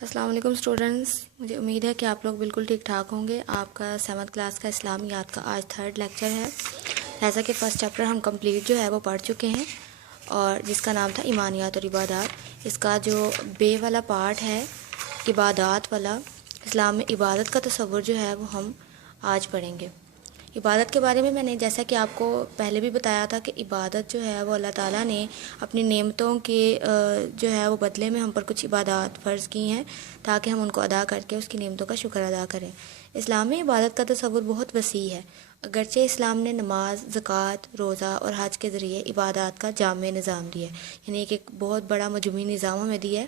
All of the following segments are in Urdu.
السلام علیکم اسٹوڈنٹس، مجھے امید ہے کہ آپ لوگ بالکل ٹھیک ٹھاک ہوں گے۔ آپ کا 7th کلاس کا اسلامیات کا آج 3rd لیکچر ہے، جیسا کہ فرسٹ چیپٹر ہم کمپلیٹ جو ہے وہ پڑھ چکے ہیں، اور جس کا نام تھا ایمانیات اور عبادات۔ اس کا جو بے والا پارٹ ہے، عبادات والا، اسلام میں عبادت کا تصور جو ہے وہ ہم آج پڑھیں گے۔ عبادت کے بارے میں نے جیسا کہ آپ کو پہلے بھی بتایا تھا کہ عبادت جو ہے وہ اللہ تعالیٰ نے اپنی نعمتوں کے جو ہے وہ بدلے میں ہم پر کچھ عبادات فرض کی ہیں، تاکہ ہم ان کو ادا کر کے اس کی نعمتوں کا شکر ادا کریں۔ اسلام میں عبادت کا تصور بہت وسیع ہے، اگرچہ اسلام نے نماز، زکوٰۃ، روزہ اور حج کے ذریعے عبادات کا جامع نظام دیا ہے، یعنی کہ ایک بہت بڑا مجموعی نظام ہمیں دیا ہے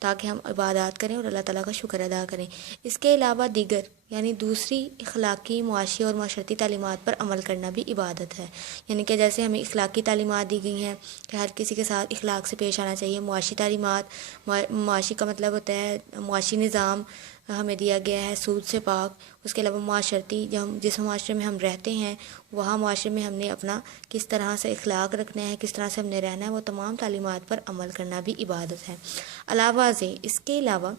تاکہ ہم عبادات کریں اور اللہ تعالیٰ کا شکر ادا کریں۔ اس کے علاوہ دیگر یعنی دوسری اخلاقی، معاشی اور معاشرتی تعلیمات پر عمل کرنا بھی عبادت ہے، یعنی کہ جیسے ہمیں اخلاقی تعلیمات دی گئی ہیں کہ ہر کسی کے ساتھ اخلاق سے پیش آنا چاہیے، معاشی تعلیمات، معاشی کا مطلب ہوتا ہے معاشی نظام ہمیں دیا گیا ہے سود سے پاک۔ اس کے علاوہ معاشرتی، جس معاشرے میں ہم رہتے ہیں وہاں معاشرے میں ہم نے اپنا کس طرح سے اخلاق رکھنا ہے، کس طرح سے ہم نے رہنا ہے، وہ تمام تعلیمات پر عمل کرنا بھی عبادت ہے۔ علاوہ ازیں اس کے علاوہ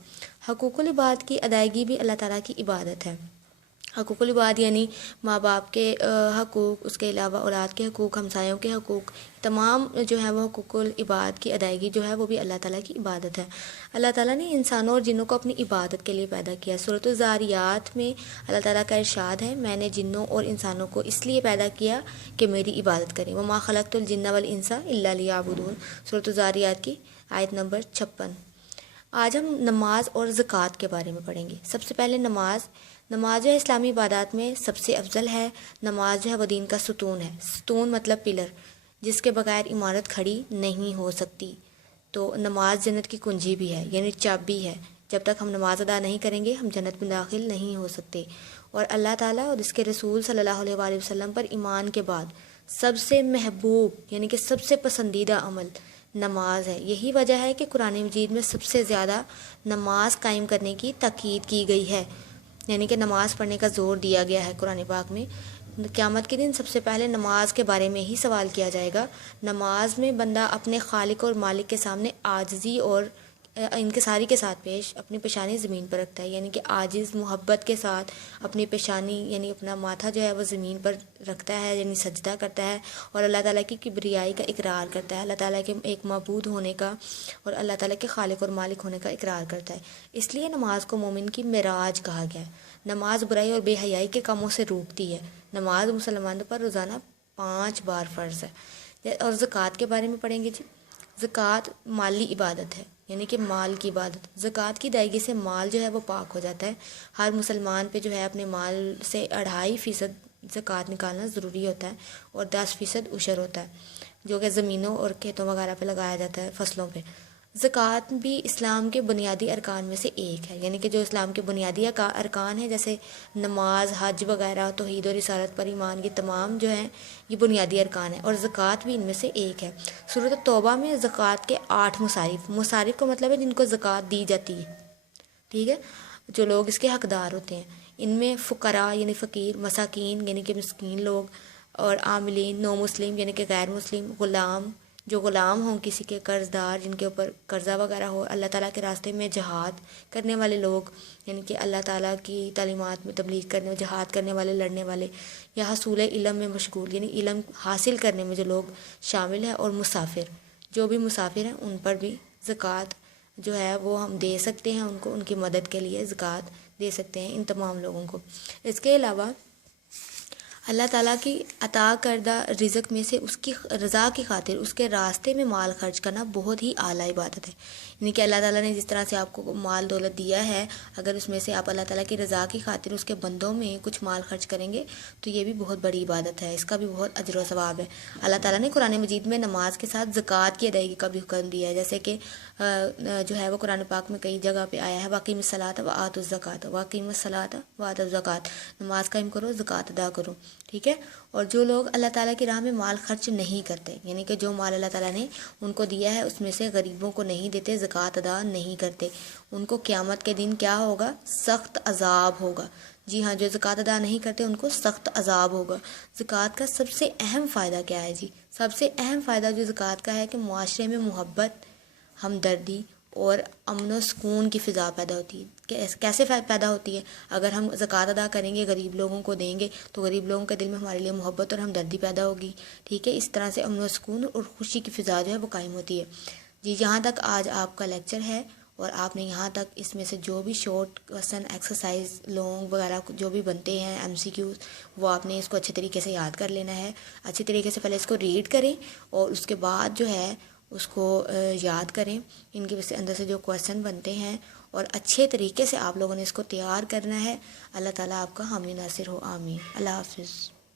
حقوق العباد کی ادائیگی بھی اللہ تعالیٰ کی عبادت ہے۔ حقوق العباد یعنی ماں باپ کے حقوق، اس کے علاوہ اولاد کے حقوق، ہمسایوں کے حقوق، تمام جو ہے وہ حقوق العباد کی ادائیگی جو ہے وہ بھی اللہ تعالیٰ کی عبادت ہے۔ اللہ تعالیٰ نے انسانوں اور جنوں کو اپنی عبادت کے لیے پیدا کیا۔ سورۃ الذاریات میں اللہ تعالیٰ کا ارشاد ہے، میں نے جنوں اور انسانوں کو اس لیے پیدا کیا کہ میری عبادت کریں۔ وما خلقت الجن والانس الا لیعبدون، سورۃ الذاریات کی آیت نمبر 56۔ آج ہم نماز اور زکوٰۃ کے بارے میں پڑھیں گے۔ سب سے پہلے نماز جو ہے اسلامی عبادات میں سب سے افضل ہے۔ نماز جو ہے وہ دین کا ستون ہے۔ ستون مطلب پلر، جس کے بغیر عمارت کھڑی نہیں ہو سکتی۔ تو نماز جنت کی کنجی بھی ہے، یعنی چابی ہے۔ جب تک ہم نماز ادا نہیں کریں گے ہم جنت میں داخل نہیں ہو سکتے۔ اور اللہ تعالیٰ اور اس کے رسول صلی اللہ علیہ وآلہ وسلم پر ایمان کے بعد سب سے محبوب یعنی کہ سب سے پسندیدہ عمل نماز ہے۔ یہی وجہ ہے کہ قرآن مجید میں سب سے زیادہ نماز قائم کرنے کی تاکید کی گئی ہے، یعنی کہ نماز پڑھنے کا زور دیا گیا ہے قرآن پاک میں۔ قیامت کے دن سب سے پہلے نماز کے بارے میں ہی سوال کیا جائے گا۔ نماز میں بندہ اپنے خالق اور مالک کے سامنے عاجزی اور انکساری کے ساتھ اپنی پیشانی زمین پر رکھتا ہے، یعنی کہ عاجز محبت کے ساتھ اپنی پیشانی یعنی اپنا ماتھا جو ہے وہ زمین پر رکھتا ہے، یعنی سجدہ کرتا ہے، اور اللہ تعالیٰ کی کبریائی کا اقرار کرتا ہے، اللہ تعالیٰ کے ایک معبود ہونے کا اور اللہ تعالیٰ کے خالق اور مالک ہونے کا اقرار کرتا ہے۔ اس لیے نماز کو مومن کی معراج کہا گیا ہے۔ نماز برائی اور بے حیائی کے کاموں سے روکتی ہے۔ نماز مسلمانوں پر روزانہ 5 بار فرض ہے۔ اور زکوٰۃ کے بارے میں پڑھیں گے جی۔ زکوٰۃ مالی عبادت ہے، یعنی کہ مال کی عبادت۔ زکوٰۃ کی ادائیگی سے مال جو ہے وہ پاک ہو جاتا ہے۔ ہر مسلمان پہ جو ہے اپنے مال سے 2.5% زکوٰۃ نکالنا ضروری ہوتا ہے، اور 10% عشر ہوتا ہے، جو کہ زمینوں اور کھیتوں وغیرہ پہ لگایا جاتا ہے، فصلوں پہ۔ زکوٰۃ بھی اسلام کے بنیادی ارکان میں سے ایک ہے، یعنی کہ جو اسلام کے بنیادی ارکان ہیں جیسے نماز، حج وغیرہ، توحید اور رسالت پر ایمان، یہ تمام جو ہیں یہ بنیادی ارکان ہیں، اور زکوٰۃ بھی ان میں سے ایک ہے۔ سورۃ توبہ میں زکوٰۃ کے 8 مصارف کا مطلب ہے جن کو زکوٰۃ دی جاتی ہے، ٹھیک ہے، جو لوگ اس کے حقدار ہوتے ہیں۔ ان میں فقراء یعنی فقیر، مساکین یعنی کہ مسکین لوگ، اور عاملین نو مسلم یعنی کہ غیر مسلم، غلام جو غلام ہوں کسی کے، قرض دار جن کے اوپر قرضہ وغیرہ ہو، اللہ تعالیٰ کے راستے میں جہاد کرنے والے لوگ یعنی کہ اللہ تعالیٰ کی تعلیمات میں تبلیغ کرنے، جہاد کرنے والے، لڑنے والے، یا حصول علم میں مشغول یعنی علم حاصل کرنے میں جو لوگ شامل ہیں، اور مسافر، جو بھی مسافر ہیں ان پر بھی زکوٰۃ جو ہے وہ ہم دے سکتے ہیں، ان کو ان کی مدد کے لیے زکوٰۃ دے سکتے ہیں ان تمام لوگوں کو۔ اس کے علاوہ اللہ تعالیٰ کی عطا کردہ رزق میں سے اس کی رضا کی خاطر اس کے راستے میں مال خرچ کرنا بہت ہی اعلیٰ عبادت ہے، یعنی کہ اللہ تعالیٰ نے جس طرح سے آپ کو مال دولت دیا ہے، اگر اس میں سے آپ اللہ تعالیٰ کی رضا کی خاطر اس کے بندوں میں کچھ مال خرچ کریں گے تو یہ بھی بہت بڑی عبادت ہے، اس کا بھی بہت اجر و ثواب ہے۔ اللہ تعالیٰ نے قرآن مجید میں نماز کے ساتھ زکوٰۃ کی ادائیگی کا بھی حکم دیا ہے، جیسے کہ جو ہے وہ قرآن پاک میں کئی جگہ پہ آیا ہے، واقیم الصلاۃ و آتوا الزکوٰۃ، واقیم الصلاۃ و آتوا الزکوٰۃ، نماز قائم کرو، زکوٰۃ ادا کرو، ٹھیک ہے۔ اور جو لوگ اللہ تعالیٰ کی راہ میں مال خرچ نہیں کرتے، یعنی کہ جو مال اللہ تعالیٰ نے ان کو دیا ہے اس میں سے غریبوں کو نہیں دیتے، زکوٰۃ ادا نہیں کرتے، ان کو قیامت کے دن کیا ہوگا؟ سخت عذاب ہوگا۔ جی ہاں، جو زکوٰۃ ادا نہیں کرتے ان کو سخت عذاب ہوگا۔ زکوٰۃ کا سب سے اہم فائدہ کیا ہے جی؟ سب سے اہم فائدہ جو زکوٰۃ کا ہے کہ معاشرے میں محبت، ہمدردی اور امن و سکون کی فضا پیدا ہوتی ہے. کیسے پیدا ہوتی ہے؟ اگر ہم زکوٰۃ ادا کریں گے، غریب لوگوں کو دیں گے تو غریب لوگوں کے دل میں ہمارے لیے محبت اور ہمدردی پیدا ہوگی. ٹھیک ہے، اس طرح سے امن و سکون اور خوشی کی فضا جو ہے وہ قائم ہوتی ہے. جی یہاں تک آج آپ کا لیکچر ہے، اور آپ نے یہاں تک اس میں سے جو بھی شارٹ کوسچن ایکسرسائز لونگ وغیرہ جو بھی بنتے ہیں MCQs، وہ آپ نے اس کو اچھے طریقے سے یاد کر لینا ہے. اچھے طریقے سے پہلے اس کو ریڈ کریں اور اس کے بعد جو ہے اس کو یاد کریں. ان کے اندر سے جو کوسچن بنتے ہیں اور اچھے طریقے سے آپ لوگوں نے اس کو تیار کرنا ہے. اللہ تعالیٰ آپ کا حامی ناصر ہو، آمین. اللہ حافظ.